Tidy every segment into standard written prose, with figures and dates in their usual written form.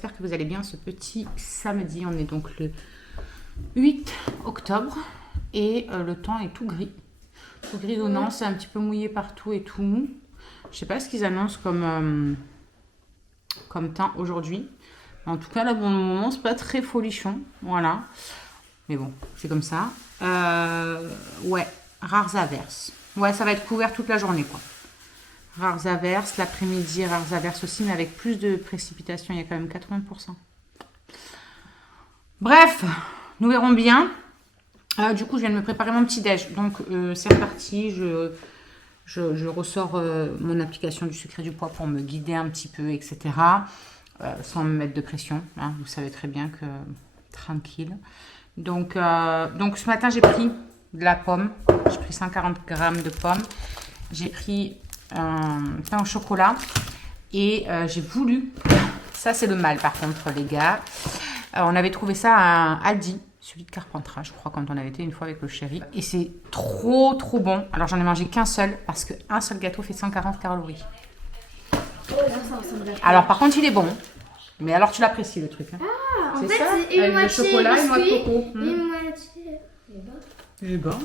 j'espère que vous allez bien ce petit samedi. On est donc le 8 octobre et le temps est tout gris. Tout grisonnant, c'est un petit peu mouillé partout et tout mou. Je sais pas ce qu'ils annoncent comme temps aujourd'hui. En tout cas, là, pour le moment, c'est pas très folichon. Voilà. Mais bon, c'est comme ça. Ouais, rares averses. Ouais, ça va être couvert toute la journée, quoi. Rares averses, l'après-midi, rares averses aussi, mais avec plus de précipitations, il y a quand même 80%. Bref, nous verrons bien. Du coup, je viens de me préparer mon petit déj. Donc, c'est reparti. Je ressors mon application du sucre et du poids pour me guider un petit peu, etc. Sans me mettre de pression. Hein. Vous savez très bien que tranquille. Donc ce matin, j'ai pris de la pomme. J'ai pris 140 grammes de pommes. J'ai pris un pain au chocolat. Et j'ai voulu... Ça, c'est le mal, par contre, les gars. On avait trouvé ça à Aldi, celui de Carpentras, je crois, quand on avait été une fois avec le chéri. Et c'est trop, trop bon. Alors, j'en ai mangé qu'un seul, parce qu'un seul gâteau fait 140 calories. Alors, par contre, il est bon. Mais alors, tu l'apprécies, le truc. Hein. Ah, en c'est fait, ça, c'est une moitié chocolat et noix de biscuit, coco. une moitié... Eh ben.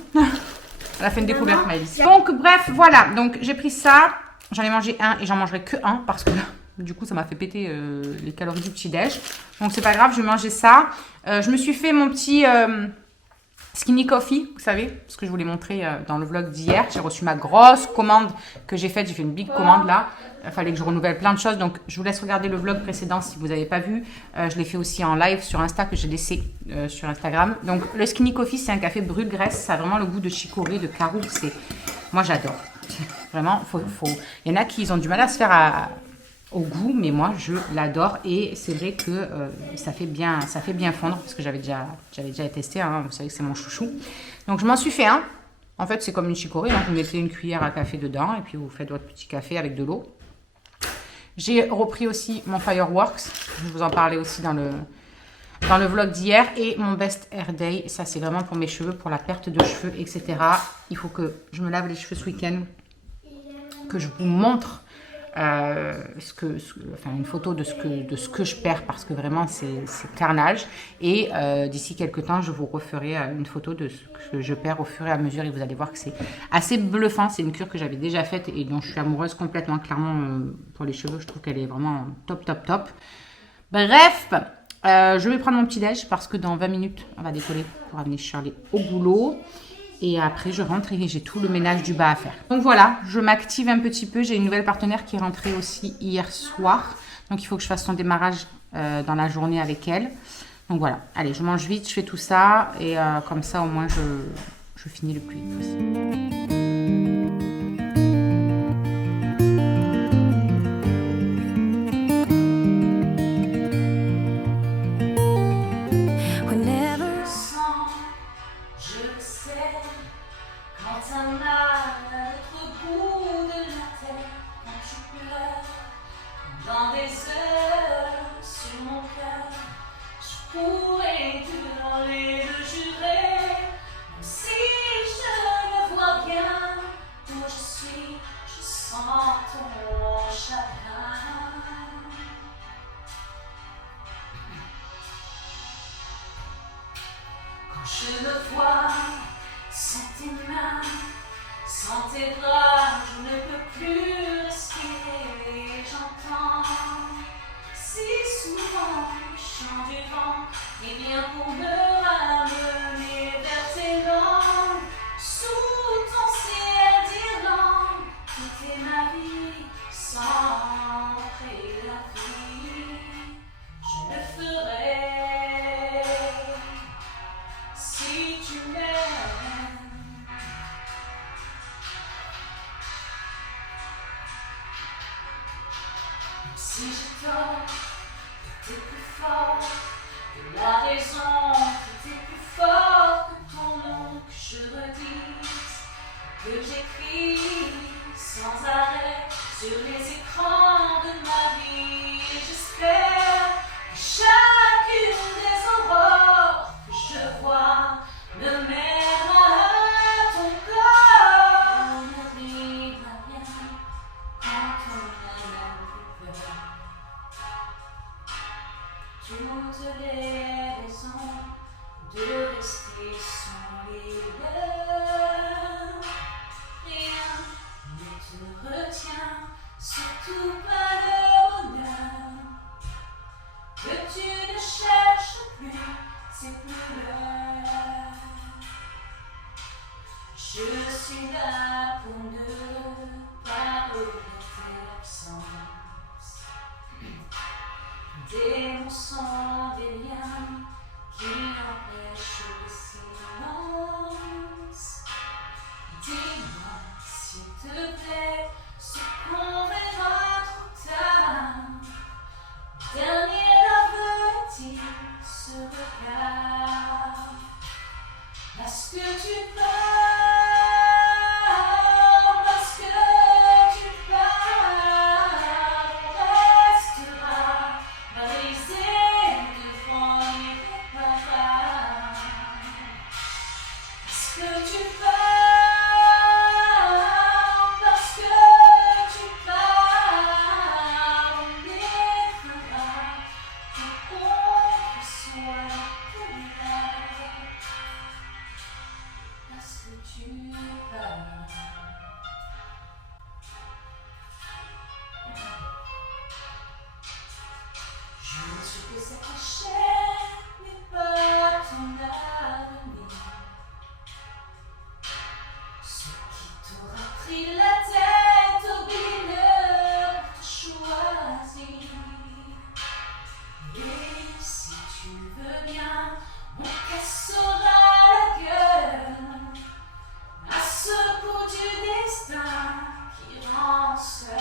Elle a fait une découverte, Maëlys. Donc, bref, voilà. Donc, j'ai pris ça. J'en ai mangé un et j'en mangerai que un parce que du coup, ça m'a fait péter les calories du petit-déj. Donc, c'est pas grave, je vais manger ça. Je me suis fait mon petit skinny coffee, vous savez, ce que je voulais montrer dans le vlog d'hier. J'ai reçu ma grosse commande que j'ai faite. J'ai fait une big commande là. Il fallait que je renouvelle plein de choses. Donc, je vous laisse regarder le vlog précédent si vous n'avez pas vu. Je l'ai fait aussi en live sur Insta que j'ai laissé sur Instagram. Donc, le skinny coffee, c'est un café brûle graisse. Ça a vraiment le goût de chicorée, de caroube. Moi, j'adore. Vraiment, il y en a qui ont du mal à se faire au goût, mais moi, je l'adore. Et c'est vrai que ça fait bien fondre parce que j'avais déjà testé. Hein, vous savez que c'est mon chouchou. Donc, je m'en suis fait un. En fait, c'est comme une chicorée. Hein, vous mettez une cuillère à café dedans et puis vous faites votre petit café avec de l'eau. J'ai repris aussi mon Fireworks. Je vous en parlais aussi dans le vlog d'hier. Et mon Best Hair Day. Ça, c'est vraiment pour mes cheveux, pour la perte de cheveux, etc. Il faut que je me lave les cheveux ce week-end. Que je vous montre une photo de ce que je perds parce que vraiment c'est carnage. Et d'ici quelques temps, je vous referai une photo de ce que je perds au fur et à mesure. Et vous allez voir que c'est assez bluffant. C'est une cure que j'avais déjà faite et dont je suis amoureuse complètement. Clairement, pour les cheveux, je trouve qu'elle est vraiment top, top, top. Bref, je vais prendre mon petit déj parce que dans 20 minutes, on va décoller pour amener Charlie au boulot. Et après, je rentre et j'ai tout le ménage du bas à faire. Donc voilà, je m'active un petit peu. J'ai une nouvelle partenaire qui est rentrée aussi hier soir. Donc il faut que je fasse son démarrage dans la journée avec elle. Donc voilà, allez, je mange vite, je fais tout ça. Et comme ça, au moins, je finis le plus vite possible. Je me vois sans tes mains, sans tes bras, je ne peux plus respirer. J'entends si souvent le chant du vent qui vient pour me ramener vers tes langues. Sous ton ciel d'Irlande, quitter ma vie sans créer la vie. Je le ferai. Si tu m'aimes, si j'ai tort, que t'es plus fort que la raison, que t'es plus fort que ton nom, que je redise, que j'écris sans arrêt sur les écrans de ma vie. J'espère que chacune des aurores que je vois ne mène à ton corps. On n'arrive à rien quand on n'a même plus peur. toutes les raisons de rester sans les leurs. Rien ne te retient, surtout pas le bonheur. Que tu ne cherches plus, c'est plus l'heure. Je suis là pour ne pas regretter l'absence d'émotions, des liens qui empêchent le silence. Dis-moi, s'il te plaît, ce qu'on verra trop tard. Dernier aveu est-il ce regard? Parce que tu pars, parce que tu pars, on restera brisé devant l'irréparable. Parce que tu pars, parce que tu pars, on écrasera tout contre soi tout là. Parce que tu pars. Je suis que cette chair n'est pas ton avenir. Ce qui t'aura pris la tête au bonheur pour te choisir. Et si tu veux bien, on cassera la gueule à ce coup du destin qui rend seul.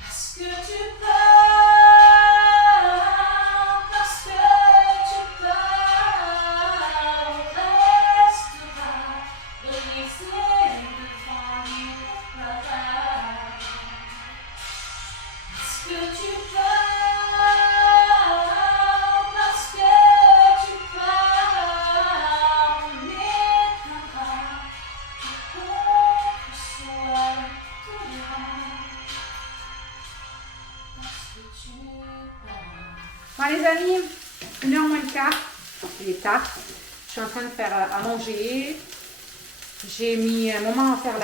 Parce que tu pars, parce que tu pars, on restera brisé devant l'irréparable. Parce que tu pars, parce que tu pars, on éteindra tout contre soi tolérant. Parce que tu pars. Bon les amis, 1h moins le quart, il est tard. Je suis en train de faire à manger. J'ai mis un moment à faire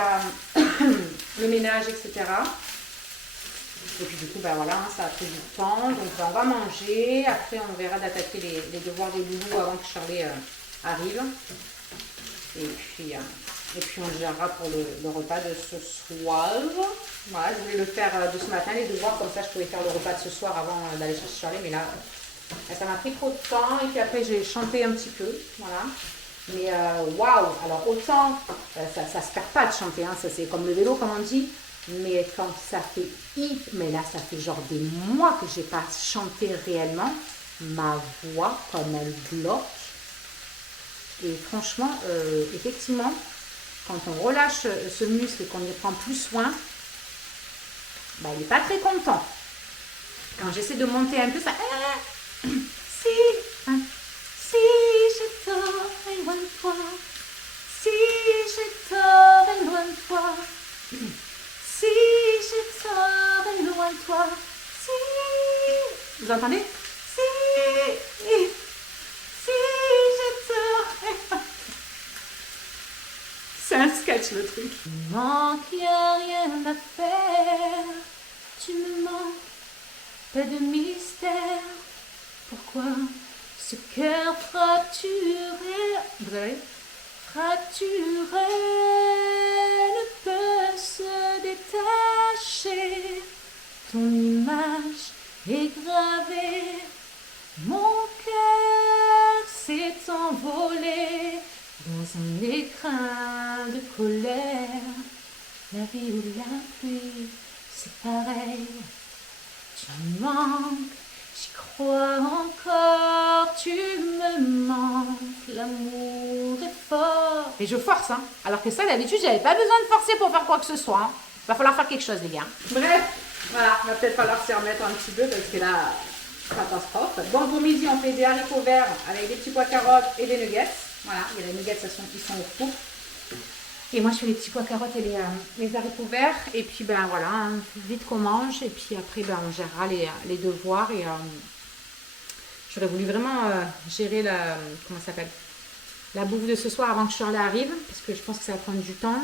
le ménage, etc. Et puis du coup, ben voilà, ça a pris du temps. Donc ben, on va manger. Après, on verra d'attaquer les devoirs des loulous avant que Charlie arrive. Et puis on gérera pour le repas de ce soir. Voilà, je voulais le faire de ce matin, les devoirs, comme ça je pouvais faire le repas de ce soir avant d'aller chercher Charlie. Mais là, ça m'a pris trop de temps. Et puis après, j'ai chanté un petit peu. Voilà. Mais waouh! Alors autant, ça se perd pas de chanter, hein, ça c'est comme le vélo, comme on dit. Mais quand ça fait mais là ça fait genre des mois que j'ai pas chanté réellement, ma voix comme elle bloque. Et franchement, effectivement, quand on relâche ce muscle et qu'on y prend plus soin, bah, il n'est pas très content. Quand j'essaie de monter un peu, ça... Si je t'aurais loin de toi, si je t'aurais loin de toi, si je t'aurais loin de toi, si... Vous entendez? Si je t'aurais... C'est un sketch le truc. Il manque, y a rien à faire. Tu me manques, pas de mystère. Pourquoi ce cœur fracturé, Vous avez? fracturé ne peut se détacher? Ton image est gravée. Mon cœur s'est envolé dans un écrin de colère. La vie ou la pluie, c'est pareil. Tu me manques, j'y crois encore. Tu me manques, l'amour est fort. Et je force, hein. Alors que ça, d'habitude, j'avais pas besoin de forcer pour faire quoi que ce soit. Hein. Va falloir faire quelque chose, les gars. Bref, voilà, il va peut-être falloir s'y remettre un petit peu parce que là, catastrophe. Bon, pour midi, on fait des haricots verts avec des petits pois carottes et des nuggets. Voilà, il y a les nuggets, ils sont au four. Et moi, je fais les petits pois carottes et les haricots verts. Et puis, ben voilà, hein, vite qu'on mange. Et puis après, ben, on gérera les devoirs. J'aurais voulu vraiment gérer la... Comment ça s'appelle? La bouffe de ce soir avant que Shirley arrive. Parce que je pense que ça va prendre du temps.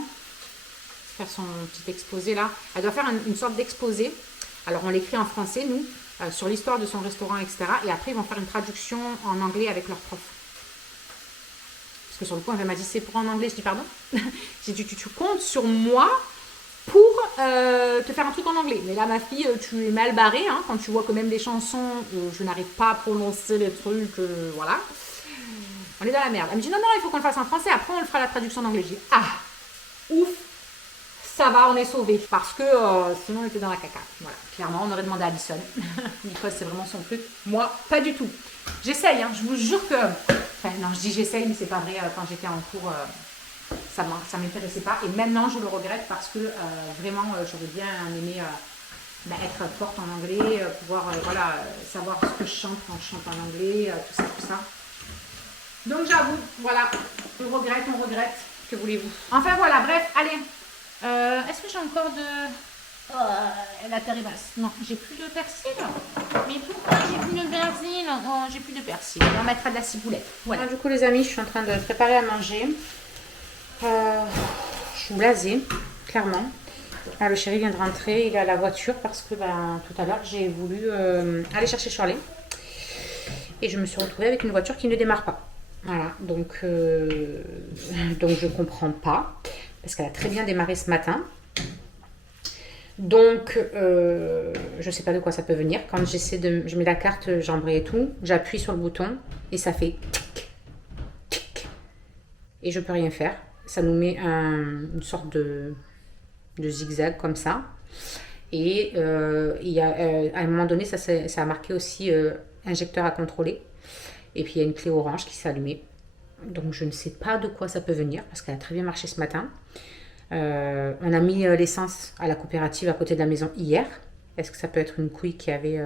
Faire son petit exposé là. Elle doit faire une sorte d'exposé. Alors on l'écrit en français, nous, sur l'histoire de son restaurant, etc. Et après, ils vont faire une traduction en anglais avec leur prof. Parce que sur le coup, elle m'a dit, c'est pour en anglais. Je dis, pardon. J'ai dit, tu comptes sur moi pour te faire un truc en anglais. Mais là, ma fille, tu es mal barrée. Hein, quand tu vois que même les chansons, je n'arrive pas à prononcer les trucs, voilà. On est dans la merde. Elle me dit, non, il faut qu'on le fasse en français. Après, on le fera la traduction en anglais. Je dis, ah, ouf. Ça va, on est sauvés. Parce que sinon, on était dans la caca. Voilà, clairement, on aurait demandé à Alison. Nicole, c'est vraiment son truc. Moi, pas du tout. J'essaye, hein, je vous jure que... Enfin, non, je dis j'essaye, mais c'est pas vrai. Quand j'étais en cours, ça m'intéressait pas. Et maintenant, je le regrette parce que vraiment, j'aurais bien aimé être forte en anglais, pouvoir voilà, savoir ce que je chante quand je chante en anglais, tout ça. Donc, j'avoue, voilà, on regrette. Que voulez-vous? Enfin, voilà, bref, allez. Est-ce que j'ai encore de... la terre est basse. Non, j'ai plus de persil. Mais pourquoi j'ai plus de persil? Oh, j'ai plus de persil. On mettra de la ciboulette. Voilà. Du coup, les amis, je suis en train de préparer à manger. Je suis blasée, clairement. Le chéri vient de rentrer. Il est à la voiture parce que tout à l'heure, j'ai voulu aller chercher Shirley. Et je me suis retrouvée avec une voiture qui ne démarre pas. Voilà, donc je comprends pas. Parce qu'elle a très bien démarré ce matin. Donc, je ne sais pas de quoi ça peut venir. Quand je mets la carte, j'embraye et tout, j'appuie sur le bouton et ça fait tic, tic. Et je ne peux rien faire. Ça nous met une sorte de zigzag comme ça. Et il y a, à un moment donné, ça a marqué aussi injecteur à contrôler. Et puis, il y a une clé orange qui s'est allumée. Donc, je ne sais pas de quoi ça peut venir parce qu'elle a très bien marché ce matin. On a mis l'essence à la coopérative à côté de la maison hier. Est-ce que ça peut être une couille qui avait...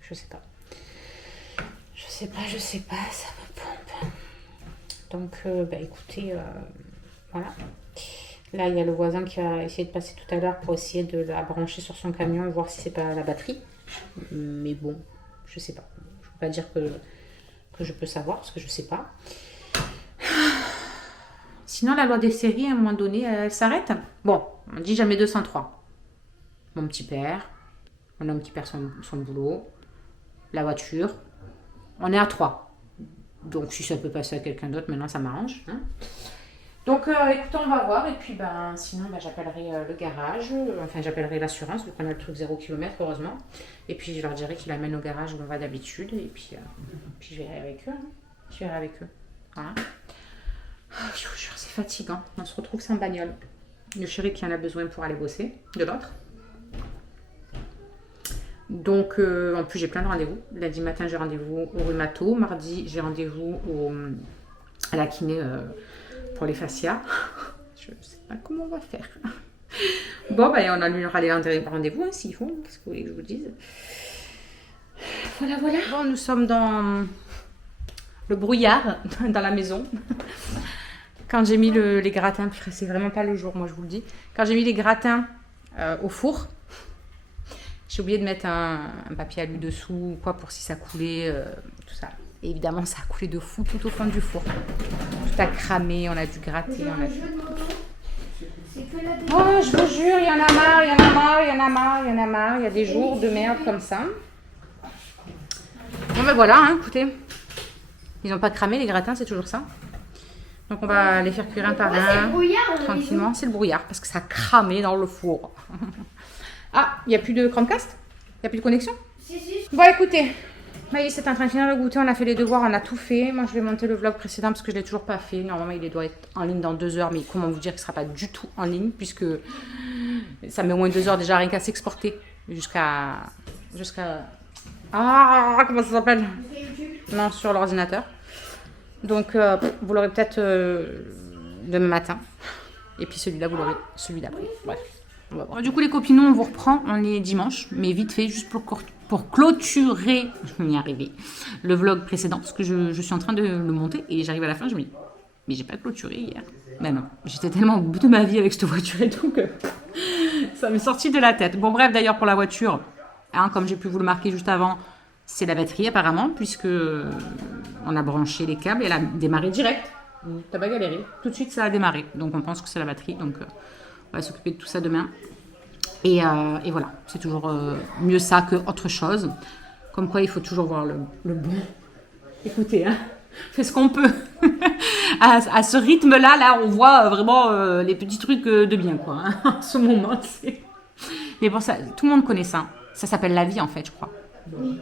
Je sais pas. Je sais pas, ça me pompe. Donc, écoutez, voilà. Là, il y a le voisin qui a essayé de passer tout à l'heure pour essayer de la brancher sur son camion, voir si c'est pas la batterie. Mais bon, je sais pas. Je peux pas dire que je peux savoir parce que je sais pas. Sinon, la loi des séries, à un moment donné, elle s'arrête. Bon, on dit jamais 203. Mon petit père, mon homme qui perd son boulot, la voiture. On est à 3. Donc, si ça peut passer à quelqu'un d'autre, maintenant, ça m'arrange. Hein. Donc, écoutez, on va voir. Et puis, sinon, j'appellerai le garage. Enfin, j'appellerai l'assurance, vu qu'on a le truc 0 km, heureusement. Et puis, je leur dirai qu'ils l'amènent au garage où on va d'habitude. Et puis, je verrai avec eux. Hein. Je verrai avec eux. Voilà. Je vous jure, c'est fatigant. On se retrouve sans bagnole. Le chéri qui en a besoin pour aller bosser, de l'autre. Donc, en plus, j'ai plein de rendez-vous. Lundi matin, j'ai rendez-vous au rhumato. Mardi, j'ai rendez-vous à la kiné pour les fascias. Je ne sais pas comment on va faire. Bon, on annulera les rendez-vous hein, s'il faut. Qu'est-ce que vous voulez que je vous dise? Voilà. Bon, nous sommes dans le brouillard, dans la maison. Quand j'ai mis les gratins, c'est vraiment pas le jour, moi je vous le dis. Quand j'ai mis les gratins au four, j'ai oublié de mettre un papier alu dessous ou quoi pour si ça coulait, tout ça. Et évidemment, ça a coulé de fou tout au fond du four. Tout a cramé, on a dû gratter. Oh, je vous jure, il y en a marre. Il y a des jours de merde comme ça. Bon, voilà, hein, écoutez. Ils n'ont pas cramé les gratins, c'est toujours ça. Donc on va les faire cuire un par un, tranquillement. C'est le brouillard parce que ça a cramé dans le four. Ah, il n'y a plus de Chromecast? Il n'y a plus de connexion? Si. Bon, écoutez, Maïs c'est en train de finir le goûter, on a fait les devoirs, on a tout fait. Moi, je vais monter le vlog précédent parce que je ne l'ai toujours pas fait. Normalement, il doit être en ligne dans 2 heures, mais comment vous dire qu'il ne sera pas du tout en ligne puisque ça met au moins 2 heures déjà rien qu'à s'exporter jusqu'à... Ah, comment ça s'appelle? Non, sur l'ordinateur. Donc, vous l'aurez peut-être demain matin. Et puis celui-là, vous l'aurez celui d'après. Bref, on va voir. Du coup, les copinons, on vous reprend. On est dimanche, mais vite fait, juste pour clôturer, je vais y arriver, le vlog précédent. Parce que je suis en train de le monter et j'arrive à la fin, je me dis, mais j'ai pas clôturé hier. Ben non, j'étais tellement au bout de ma vie avec cette voiture et tout que ça m'est sorti de la tête. Bon, bref, d'ailleurs, pour la voiture, hein, comme j'ai pu vous le marquer juste avant, c'est la batterie apparemment, puisque on a branché les câbles et elle a démarré direct. T'as pas galéré. Tout de suite, ça a démarré. Donc, on pense que c'est la batterie. Donc, on va s'occuper de tout ça demain. Et voilà, c'est toujours mieux ça que autre chose. Comme quoi, il faut toujours voir le bon. Écoutez, hein, fait ce qu'on peut. à ce rythme-là, là, on voit vraiment les petits trucs de bien, quoi. Hein, en ce moment, c'est... Mais bon, ça, tout le monde connaît ça. Ça s'appelle la vie, en fait, je crois.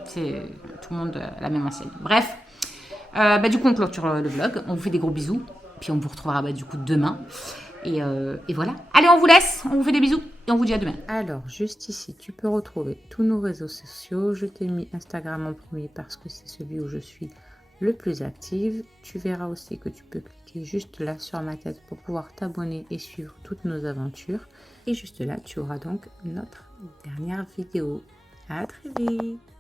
C'est tout le monde la même enseigne. Bref, du coup, on clôture le vlog. On vous fait des gros bisous. Puis on vous retrouvera du coup demain. Et voilà. Allez, on vous laisse. On vous fait des bisous. Et on vous dit à demain. Alors, juste ici, tu peux retrouver tous nos réseaux sociaux. Je t'ai mis Instagram en premier parce que c'est celui où je suis le plus active. Tu verras aussi que tu peux cliquer juste là sur ma tête pour pouvoir t'abonner et suivre toutes nos aventures. Et juste là, tu auras donc notre dernière vidéo. À très vite!